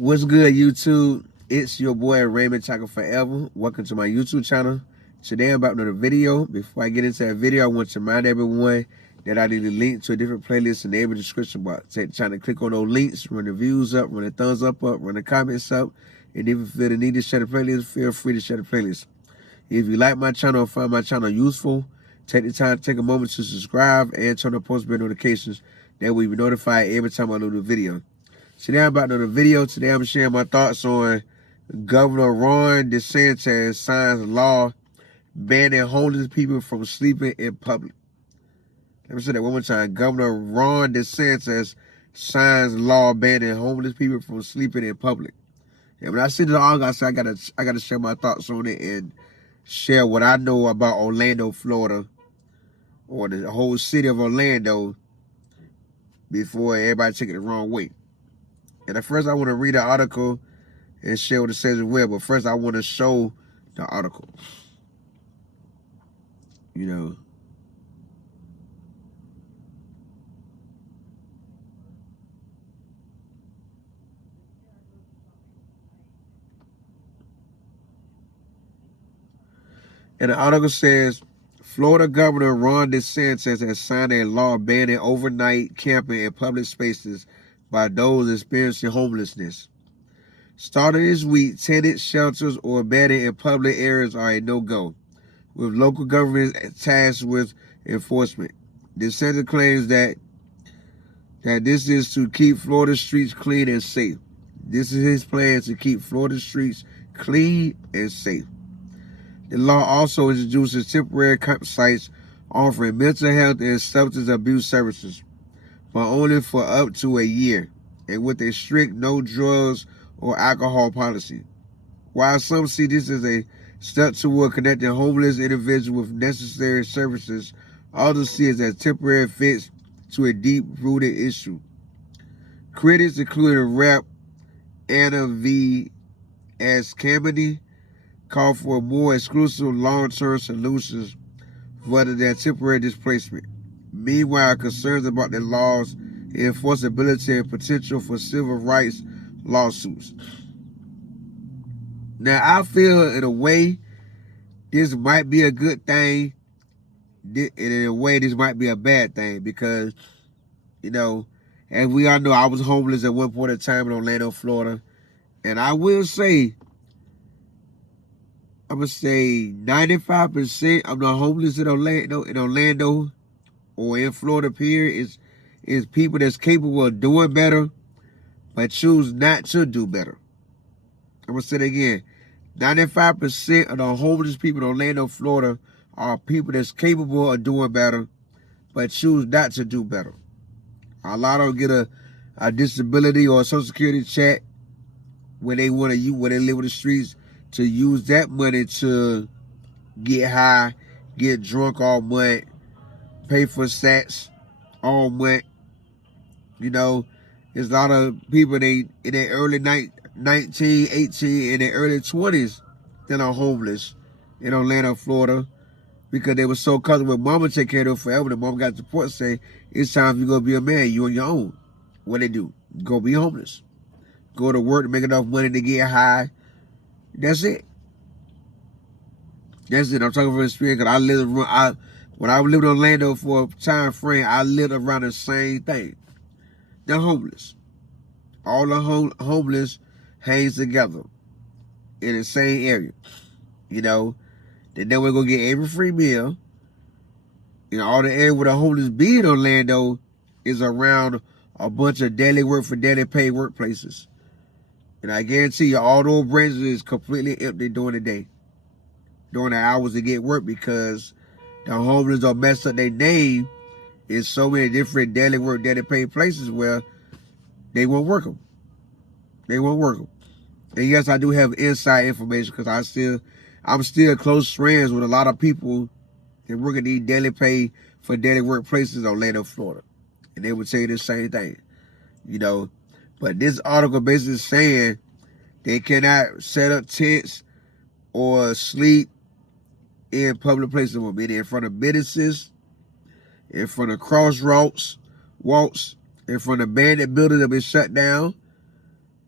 What's good, YouTube? It's your boy Raymondtacular forever. Welcome to my YouTube channel. Today I'm about another video. Before I get into that video, I want to remind everyone that I need a link to a different playlist in the description box. Take the time to click on those links, run the views up, run the thumbs up, run the comments up, and if you feel the need to share the playlist, feel free to share the playlist. If you like my channel or find my channel useful, take the time to take a moment to subscribe and turn on post bell notifications. That way you'll be notified every time I load a video. Today I'm about to do a video. Today I'm sharing my thoughts on Governor Ron DeSantis signs law banning homeless people from sleeping in public. Let me say that one more time. Governor Ron DeSantis signs law banning homeless people from sleeping in public. And when I see the article, I said I gotta share my thoughts on it and share what I know about Orlando, Florida, or the whole city of Orlando before everybody take it the wrong way. And at first I want to read the article and share what it says as well. But first I want to show the article. You know. And the article says, Florida Governor Ron DeSantis has signed a law banning overnight camping in public spaces by those experiencing homelessness. Starting this week, tented shelters or bedding in public areas are a no-go, with local governments tasked with enforcement. DeSantis claims that this is to keep Florida streets clean and safe. This is his plan to keep Florida streets clean and safe. The law also introduces temporary campsites offering mental health and substance abuse services, but only for up to a year, and with a strict no drugs or alcohol policy. While some see this as a step toward connecting homeless individuals with necessary services, others see it as temporary fix to a deep-rooted issue. Critics, including Rep. Anna V. S. Kameny, call for more exclusive long-term solutions rather than temporary displacement. Meanwhile, concerns about the law's enforceability and potential for civil rights lawsuits. Now, I feel in a way this might be a good thing, and in a way this might be a bad thing because, you know, as we all know, I was homeless at one point in time in Orlando, Florida, and I will say, I'm going to say 95% of the homeless in Orlando or in Florida period is people that's capable of doing better but choose not to do better. I'm going to say it again. 95% of the homeless people in Orlando, Florida are people that's capable of doing better but choose not to do better. A lot of them get a disability or a Social Security check when they want to when they live in the streets, to use that money to get high, get drunk all month, pay for sats all month. You know, there's a lot of people in their early 19, 18, in their early 20s that are homeless in Orlando, Florida, because they were so comfortable with mama take care of them forever. The mama got the support say, it's time for you to be a man, you on your own. What they do? Go be homeless. Go to work to make enough money to get high. That's it. That's it. I'm talking from experience because when I lived in Orlando for a time frame, I lived around the same thing. They're homeless. All the homeless hangs together in the same area. You know, they know we're going to get every free meal. You know, all the area where the homeless be in Orlando is around a bunch of daily work for daily pay workplaces. And I guarantee you, all those branches is completely empty during the day, during the hours to get work, because the homeless don't mess up their name in so many different daily work, daily pay places where they won't work them. They won't work them. And yes, I do have inside information because I'm still close friends with a lot of people that work at these daily pay for daily work places in Orlando, Florida. And they would say the same thing, you know. But this article basically is saying they cannot set up tents or sleep in public places, meaning in front of businesses, in front of crosswalks, in front of abandoned buildings that have been shut down,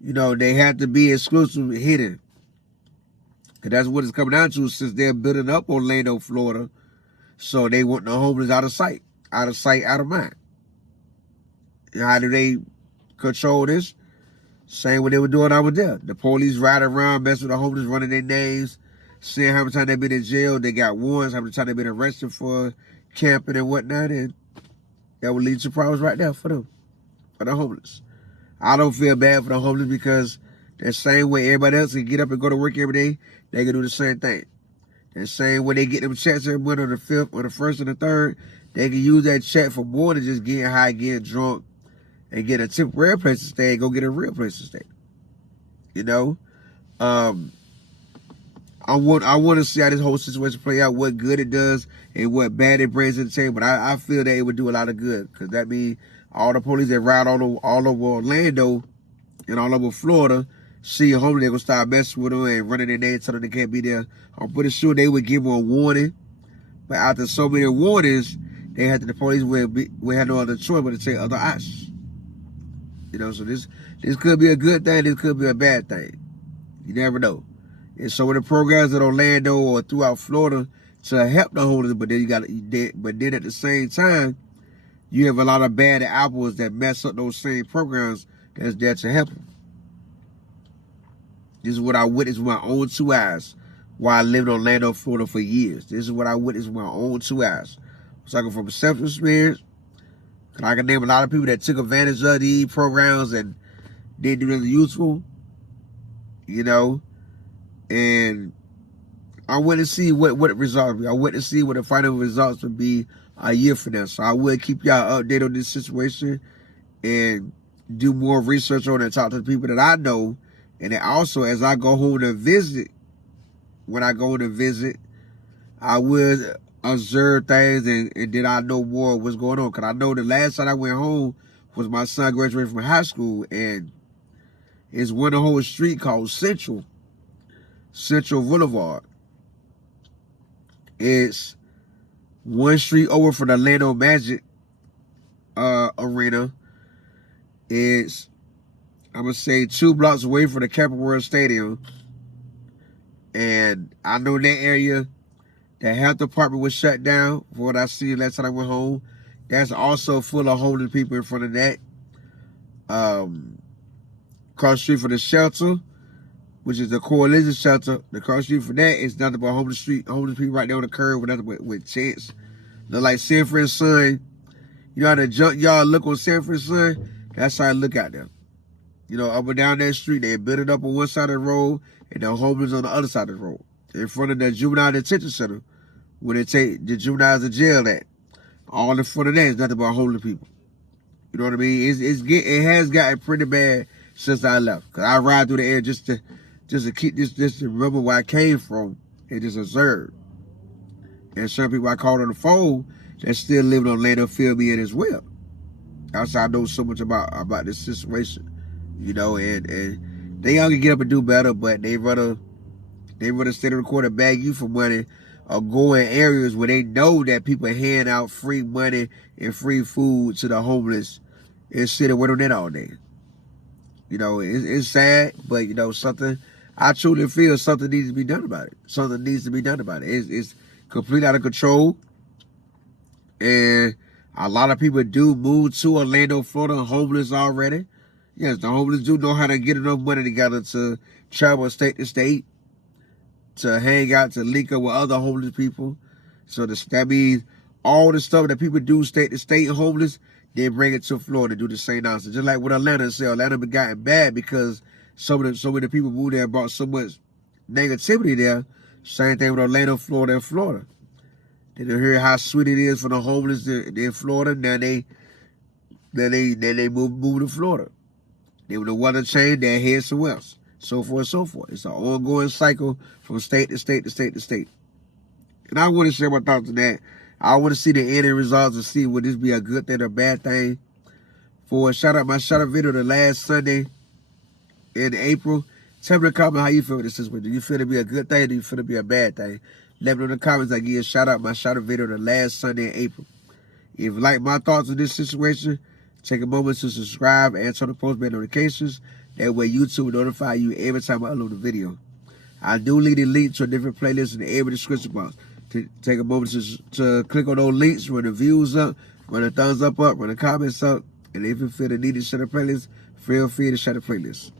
You know, they have to be exclusive hidden. Because that's what it's coming down to since they're building up Orlando, Florida. So they want the homeless out of sight. Out of sight, out of mind. And how do they control this? Same what they were doing over there. The police ride around, mess with the homeless, running their names, seeing how many times they've been in jail. They got warrants, how many times they've been arrested for camping and whatnot. And that would lead to problems right there for them, for the homeless. I don't feel bad for the homeless because the same way everybody else can get up and go to work every day, they can do the same thing. The same way they get them checks every month on the 5th or the 1st and the 3rd, they can use that check for more than just getting high, getting drunk, and get a temporary place to stay and go get a real place to stay. You know? I want to see how this whole situation play out, what good it does and what bad it brings to the table. But I feel that it would do a lot of good because that means all the police that ride all over Orlando and all over Florida see a homeless, they're going to start messing with them and running their names, telling them they can't be there. I'm pretty sure they would give them a warning. But after so many warnings, the police will have no other choice but to take other actions. You know, so this could be a good thing, this could be a bad thing. You never know. And so with the programs in Orlando or throughout Florida to help the homeless, but then at the same time, you have a lot of bad apples that mess up those same programs that's there to help them. This is what I witnessed with my own 2 eyes while I lived in Orlando, Florida for years. This is what I witnessed with my own 2 eyes. I'm talking from a self-experience. I can name a lot of people that took advantage of these programs and didn't do anything useful, you know. And I want to see what the results will be. I want to see what the final results will be a year from now. So I will keep y'all updated on this situation and do more research on it and talk to the people that I know. And then also, as I go home to visit, when I go to visit, I will observe things and then I know more of what's going on. Because I know the last time I went home was my son graduated from high school, and it's one whole street called Central Boulevard. It's one street over from the Orlando Magic arena. It's, I'm going to say, 2 blocks away from the Capital World Stadium. And I know that area, the health department was shut down for what I seen last time I went home. That's also full of homeless people in front of that. Across the street from the shelter, which is the coalition shelter. The cross street from that is nothing but homeless people right there on the curb with nothing with tents. Look like Sanford and Son. You know how the junkyard look on Sanford and Son? That's how I look out there. You know, up and down that street, they build it up on one side of the road and the homeless on the other side of the road. In front of the juvenile detention center, where they take the juveniles to jail at. All in front of that is nothing but homeless people. You know what I mean? It has gotten pretty bad since I left. Cause I ride through the air just to keep just to remember where I came from and just observe. And some people I called on the phone that still live in Orlando fill me in as well. That's how I know so much about this situation. You know, and they all can get up and do better, but they rather stay to record and bag you for money or go in areas where they know that people hand out free money and free food to the homeless and sit and wait on that all day. You know, it's sad, but, you know, I truly feel something needs to be done about it. Something needs to be done about it. It's completely out of control. And a lot of people do move to Orlando, Florida, homeless already. Yes, the homeless do know how to get enough money together to travel state to state, to hang out, to link up with other homeless people. So that means all the stuff that people do state to state homeless, they bring it to Florida, do the same nonsense. Just like what Atlanta said, Atlanta been gotten bad because so many people moved there and brought so much negativity there. Same thing with Orlando, Florida, and Florida. They don't hear how sweet it is for the homeless in Florida. Now they move to Florida. They when the weather change, they head somewhere else. So forth and so forth. It's an ongoing cycle from state to state to state to state. And I want to share my thoughts on that. I want to see the ending results and see would this be a good thing or a bad thing. My shout out video the last Sunday in April. Tell me in the comments how you feel with this situation. Do you feel it be a good thing or do you feel it be a bad thing? Let me know in the comments. I give you a shout out video the last Sunday in April. If you like my thoughts on this situation, take a moment to subscribe and turn on the post bell notifications. That way YouTube will notify you every time I upload a video. I do leave a link to a different playlist in every description box. Take a moment to click on those links, run the views up, run the thumbs up, run the comments up, and if you feel the need to share the playlist, feel free to share the playlist.